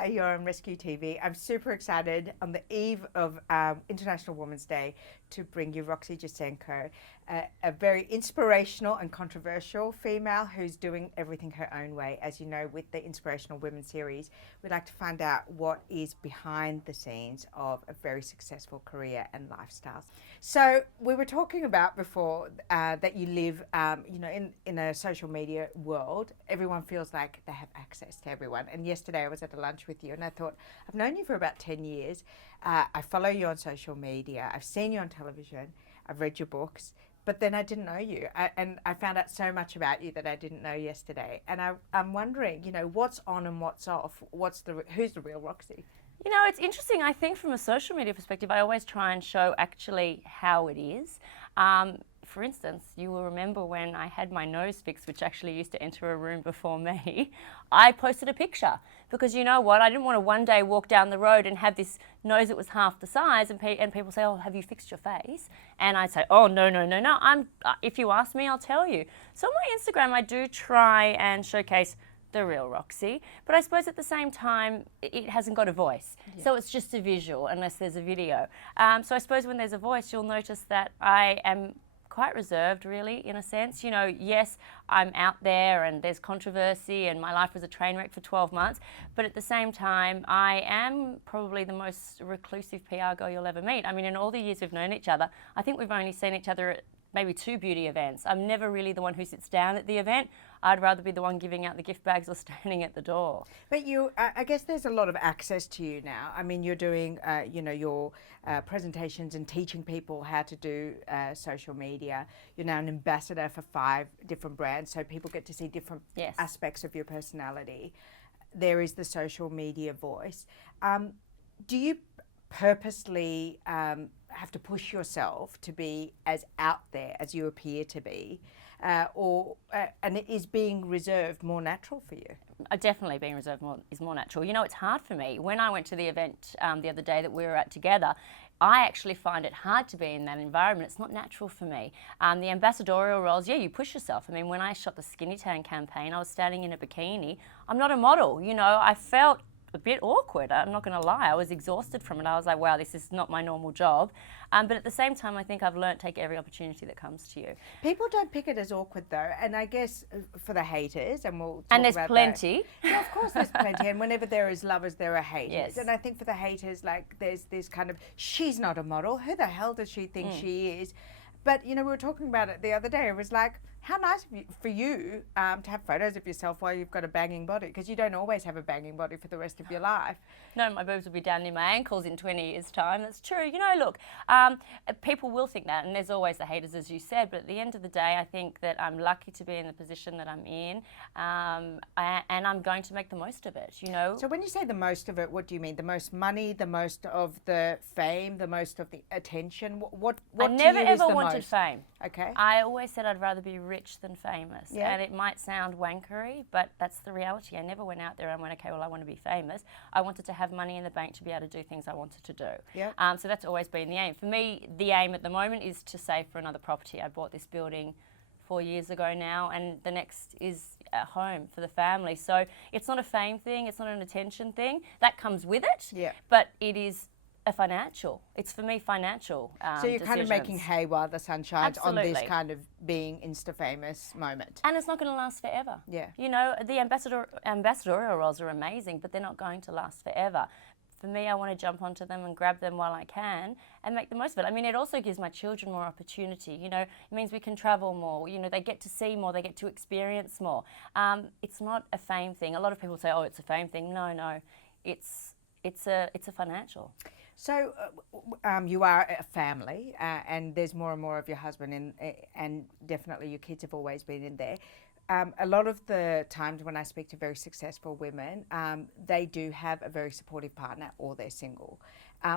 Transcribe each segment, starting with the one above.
Hi, you're on Rescue TV. I'm super excited on the eve of International Women's Day to bring you Roxy Jacenko, a very inspirational and controversial female who's doing everything her own way. As you know, with the Inspirational Women series, we'd like to find out what is behind the scenes of a very successful career and lifestyle. So we were talking about before that you live, in a social media world. Everyone feels like they have access to everyone. And yesterday I was at a lunch with you and I thought, I've known you for about 10 years. I follow you on social media. I've seen you on television. I've read your books. But then I didn't know you. And I found out so much about you that I didn't know yesterday. And I'm wondering, what's on and what's off? Who's the real Roxy? You know, it's interesting. I think from a social media perspective, I always try and show actually how it is. For instance, you will remember when I had my nose fixed, which actually used to enter a room before me, I posted a picture because you know what? I didn't want to one day walk down the road and have this nose that was half the size and people say, oh, have you fixed your face? And I'd say, oh, no. If you ask me, I'll tell you. So on my Instagram, I do try and showcase the real Roxy, but I suppose at the same time it hasn't got a voice, so it's just a visual unless there's a video. So I suppose when there's a voice, you'll notice that I am quite reserved, really, in a sense. You know, yes, I'm out there and there's controversy and my life was a train wreck for 12 months, but at the same time, I am probably the most reclusive PR girl you'll ever meet. I mean, in all the years we've known each other, I think we've only seen each other at maybe 2 beauty events. I'm never really the one who sits down at the event. I'd rather be the one giving out the gift bags or standing at the door. But I guess there's a lot of access to you now. I mean, you're doing, your presentations and teaching people how to do social media. You're now an ambassador for 5 different brands, so people get to see different aspects of your personality. There is the social media voice. Do you purposely have to push yourself to be as out there as you appear to be, and is being reserved more natural for you? Definitely being reserved is more natural. You know, it's hard for me. When I went to the event the other day that we were at together, I actually find it hard to be in that environment. It's not natural for me. The ambassadorial roles, you push yourself. I mean, when I shot the Skinny Tan campaign, I was standing in a bikini. I'm not a model, I felt a bit awkward. I'm not going to lie. I was exhausted from it. I was like, wow, this is not my normal job. But at the same time, I think I've learned to take every opportunity that comes to you. People don't pick it as awkward though, and I guess for the haters, and we'll talk and there's about plenty. Yeah, of course there's plenty, and whenever there is lovers, there are haters. Yes. And I think for the haters, like there's this kind of, she's not a model. Who the hell does she think she is? But, we were talking about it the other day. It was like, how nice for you to have photos of yourself while you've got a banging body, because you don't always have a banging body for the rest of your life. No, my boobs will be down near my ankles in 20 years' time. That's true. Look, people will think that, and there's always the haters, as you said, but at the end of the day, I think that I'm lucky to be in the position that I'm in, and I'm going to make the most of it, So when you say the most of it, what do you mean? The most money, the most of the fame, the most of the attention? What I to never you ever is the wanted most? fame. Okay. I always said I'd rather be rich than famous. Yeah. And it might sound wankery, but that's the reality. I never went out there and went, okay, well, I want to be famous. I wanted to have money in the bank to be able to do things I wanted to do. Yeah. So that's always been the aim. For me, the aim at the moment is to save for another property. I bought this building 4 years ago now, and the next is a home for the family. So it's not a fame thing. It's not an attention thing. That comes with it. Yeah. But it is it's for me financial So you're kind of making hay while the sun shines. Absolutely. On this kind of being Insta-famous moment. And it's not going to last forever. Yeah. The ambassadorial roles are amazing, but they're not going to last forever. For me, I want to jump onto them and grab them while I can and make the most of it. I mean, it also gives my children more opportunity. It means we can travel more. They get to see more. They get to experience more. It's not a fame thing. A lot of people say, oh, it's a fame thing. No. It's a financial. So you are a family, and there's more and more of your husband in, and definitely your kids have always been in there. A lot of the times when I speak to very successful women, they do have a very supportive partner or they're single.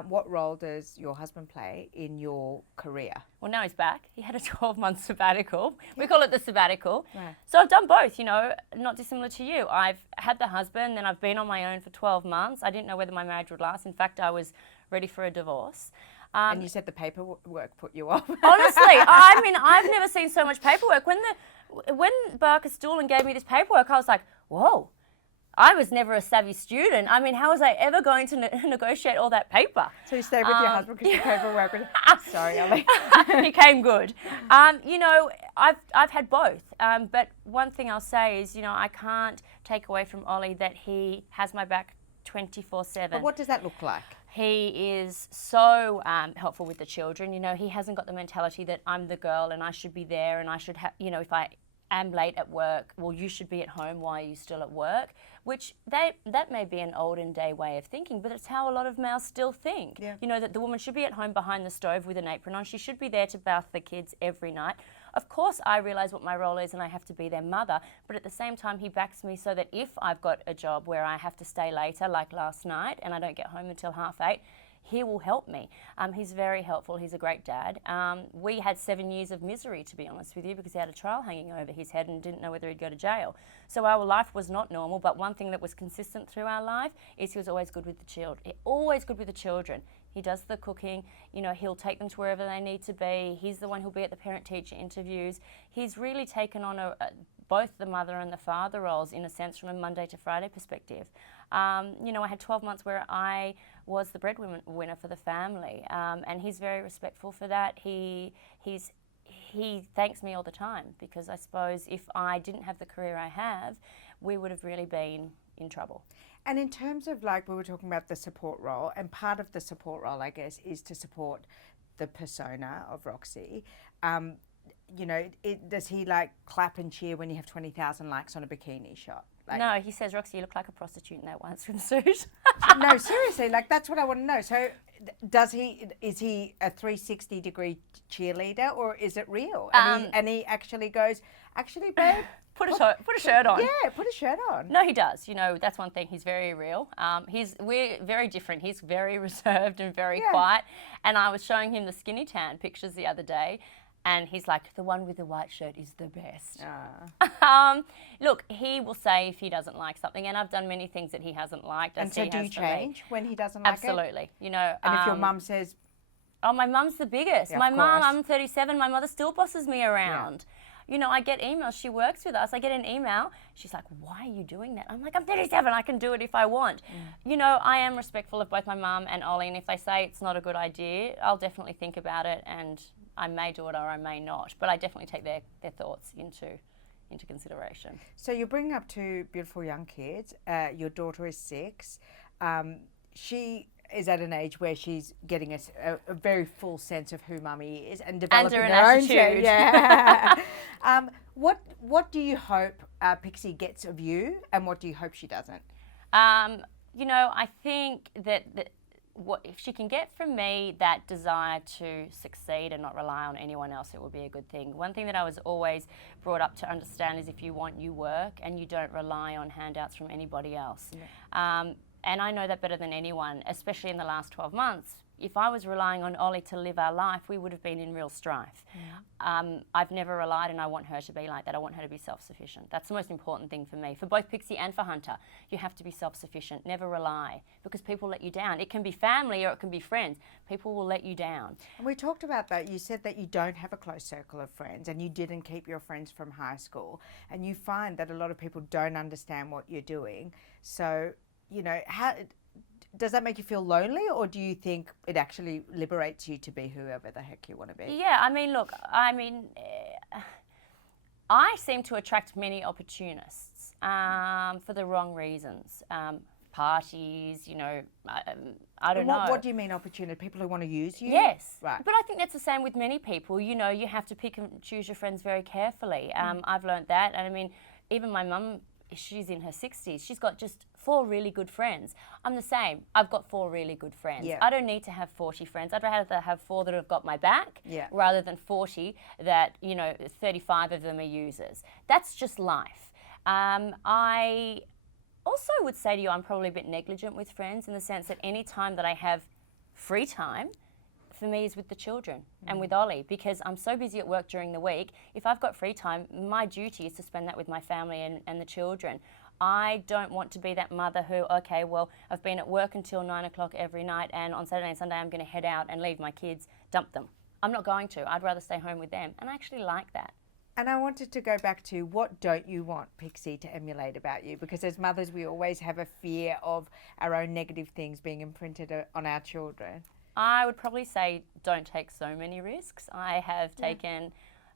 What role does your husband play in your career? Well, now he's back. He had a 12-month sabbatical. We call it the sabbatical. Right. So I've done both, not dissimilar to you. I've had the husband, then I've been on my own for 12 months. I didn't know whether my marriage would last. In fact, I was ready for a divorce. And you said the paperwork put you off. Honestly, I mean, I've never seen so much paperwork. When Barker Stoolen gave me this paperwork, I was like, whoa, I was never a savvy student. I mean, how was I ever going to negotiate all that paper? So you stayed with your husband because your paperwork was... Sorry, Ollie. It came good. You know, I've had both. But one thing I'll say is, you know, I can't take away from Ollie that he has my back 24/7. But what does that look like? He is so helpful with the children. You know, he hasn't got the mentality that I'm the girl and I should be there and I should have, you know, if I am late at work, well, you should be at home. Why are you still at work? Which that may be an olden day way of thinking, but it's how a lot of males still think. Yeah. You know, that the woman should be at home behind the stove with an apron on. She should be there to bath the kids every night. Of course, I realise what my role is and I have to be their mother, but at the same time, he backs me so that if I've got a job where I have to stay later, like last night, and I don't get home until 8:30, he will help me. He's very helpful. He's a great dad. We had 7 years of misery, to be honest with you, because he had a trial hanging over his head and didn't know whether he'd go to jail. So our life was not normal, but one thing that was consistent through our life is he was always good with the children. Always good with the children. He does the cooking, you know, he'll take them to wherever they need to be. He's the one who'll be at the parent-teacher interviews. He's really taken on both the mother and the father roles in a sense from a Monday to Friday perspective. You know, I had 12 months where I was the breadwinner for the family, and he's very respectful for that. He thanks me all the time because I suppose if I didn't have the career I have, we would have really been in trouble. And in terms of, like, we were talking about the support role, and part of the support role, I guess, is to support the persona of Roxy. You know, does he, like, clap and cheer when you have 20,000 likes on a bikini shot? Like, no, he says, Roxy, you look like a prostitute in that one swimsuit. No, seriously, like, that's what I want to know. So is he a 360-degree cheerleader, or is it real? And he actually goes, actually, babe, Put a shirt on. Yeah, put a shirt on. No, he does. You know, that's one thing. He's very real. We're very different. He's very reserved and very quiet. And I was showing him the skinny tan pictures the other day, and he's like, the one with the white shirt is the best. Look, he will say if he doesn't like something, and I've done many things that he hasn't liked. And so do you change when he doesn't like it? Absolutely. You know, and if your mum says... Oh, my mum's the biggest. Yeah, my mum, course. I'm 37, my mother still bosses me around. Yeah. You know, I get emails. She works with us. I get an email. She's like, why are you doing that? I'm like, I'm 37. I can do it if I want. You know, I am respectful of both my mum and Ollie. And if they say it's not a good idea, I'll definitely think about it. And I may do it or I may not. But I definitely take their thoughts into consideration. So you're bringing up 2 beautiful young kids. Your daughter is 6. She is at an age where she's getting a very full sense of who mummy is and developing her her own attitude. Yeah. What do you hope Pixie gets of you, and what do you hope she doesn't? You know, I think that what if she can get from me that desire to succeed and not rely on anyone else, it would be a good thing. One thing that I was always brought up to understand is if you want, you work, and you don't rely on handouts from anybody else. Yeah. And I know that better than anyone, especially in the last 12 months. If I was relying on Ollie to live our life, we would have been in real strife. Yeah. I've never relied, and I want her to be like that. I want her to be self-sufficient. That's the most important thing for me. For both Pixie and for Hunter, you have to be self-sufficient. Never rely, because people let you down. It can be family or it can be friends. People will let you down. And we talked about that. You said that you don't have a close circle of friends, and you didn't keep your friends from high school. And you find that a lot of people don't understand what you're doing. So, you know, how does that make you feel lonely, or do you think it actually liberates you to be whoever the heck you want to be? Yeah, I mean, look, I seem to attract many opportunists for the wrong reasons. Parties, you know, I don't know. What do you mean opportunity? People who want to use you? Yes. Right. But I think that's the same with many people. You know, you have to pick and choose your friends very carefully. I've learned that. And I mean, even my mum, she's in her 60s. She's got just 4 really good friends. I'm the same. I've got 4 really good friends. Yeah. I don't need to have 40 friends. I'd rather have 4 that have got my back rather than 40 that, you know, 35 of them are users. That's just life. I also would say to you, I'm probably a bit negligent with friends in the sense that any time that I have free time, for me is with the children and with Ollie, because I'm so busy at work during the week. If I've got free time, my duty is to spend that with my family and the children. I don't want to be that mother who, okay, well, I've been at work until 9 o'clock every night, and on Saturday and Sunday I'm going to head out and leave my kids, dump them. I'm not going to. I'd rather stay home with them, and I actually like that. And I wanted to go back to, what don't you want Pixie to emulate about you? Because as mothers, we always have a fear of our own negative things being imprinted on our children. I would probably say don't take so many risks. I have taken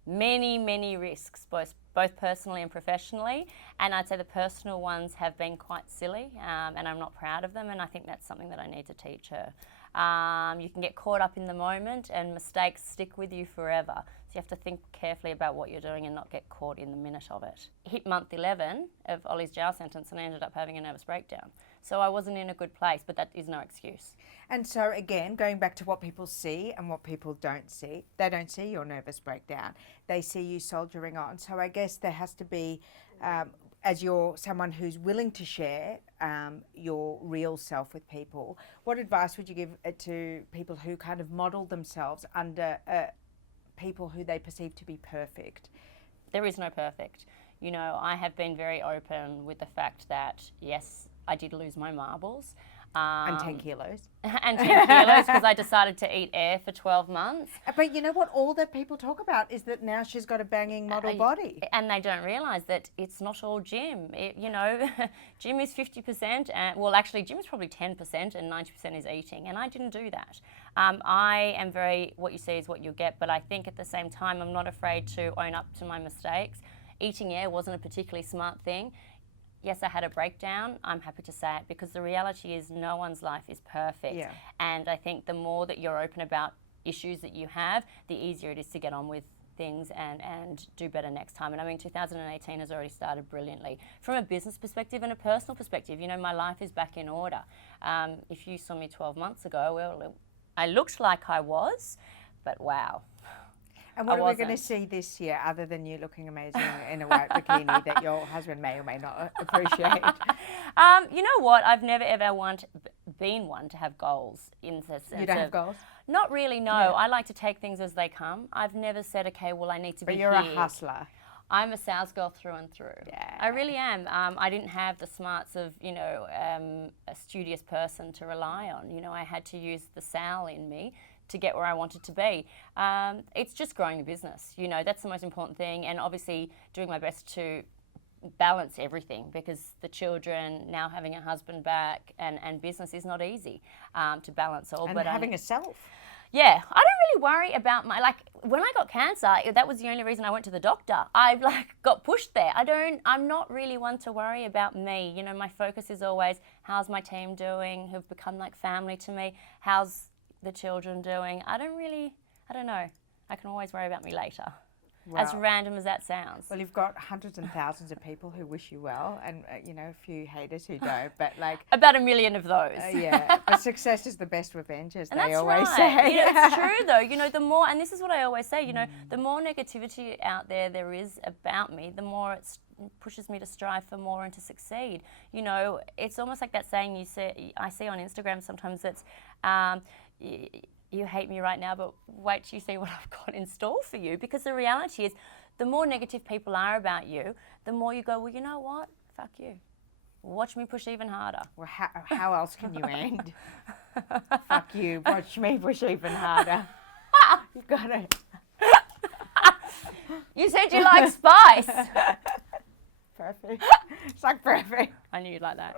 many risks, both personally and professionally, and I'd say the personal ones have been quite silly, and I'm not proud of them, and I think that's something that I need to teach her. You can get caught up in the moment, and mistakes stick with you forever. So you have to think carefully about what you're doing and not get caught in the minute of it. Hit month 11 of Ollie's jail sentence and I ended up having a nervous breakdown. So I wasn't in a good place, but that is no excuse. And so again, going back to what people see and what people don't see, they don't see your nervous breakdown. They see you soldiering on. So I guess there has to be, as you're someone who's willing to share your real self with people, what advice would you give to people who kind of model themselves under people who they perceive to be perfect? There is no perfect. You know, I have been very open with the fact that, yes, I did lose my marbles. And 10 kilos. And 10 kilos because I decided to eat air for 12 months. But you know what? All that people talk about is that now she's got a banging model body. And they don't realise that it's not all gym. You know, gym is 50%. Well, actually, gym is probably 10% and 90% is eating. And I didn't do that. I am very, what you see is what you get. But I think at the same time, I'm not afraid to own up to my mistakes. Eating air wasn't a particularly smart thing. Yes, I had a breakdown. I'm happy to say it because the reality is no one's life is perfect. Yeah. And I think the more that you're open about issues that you have, the easier it is to get on with things and do better next time. And I mean, 2018 has already started brilliantly. From a business perspective and a personal perspective, you know, my life is back in order. If you saw me 12 months ago, well, I looked like I was, but wow. And what are we going to see this year, other than you looking amazing in a white bikini that your husband may or may not appreciate? You know what? I've never ever been one to have goals. In the sense You don't have goals? Not really, no. Yeah. I like to take things as they come. I've never said, okay, well, I need to be here. But you're a hustler. I'm a sales girl through and through. Yeah. I really am. I didn't have the smarts of, you know, a studious person to rely on. You know, I had to use the Sal in me to get where I wanted to be. It's just growing the business. You know, that's the most important thing. And obviously doing my best to balance everything because the children, now having a husband back and business is not easy to balance all. And having a self. Yeah, I don't really worry about when I got cancer, that was the only reason I went to the doctor. I got pushed there. I'm not really one to worry about me. You know, my focus is always, how's my team doing, who've become like family to me, how's the children doing. I don't know. I can always worry about me later. Wow. As random as that sounds. Well, you've got hundreds and thousands of people who wish you well and, you know, a few haters who don't, but like... About 1 million of those. Yeah, but success is the best revenge, as and they always right. say. Yeah, it's true though. You know, the more, and this is what I always say, you know, the more negativity out there is about me, the more it pushes me to strive for more and to succeed. You know, it's almost like that saying I see on Instagram sometimes that's... you hate me right now, but wait till you see what I've got in store for you. Because the reality is, the more negative people are about you, the more you go, well, you know what? Fuck you. Watch me push even harder. Well, how else can you end? Fuck you. Watch me push even harder. You've got it. You said you like spice. Perfect. It's like perfect. I knew you'd like that.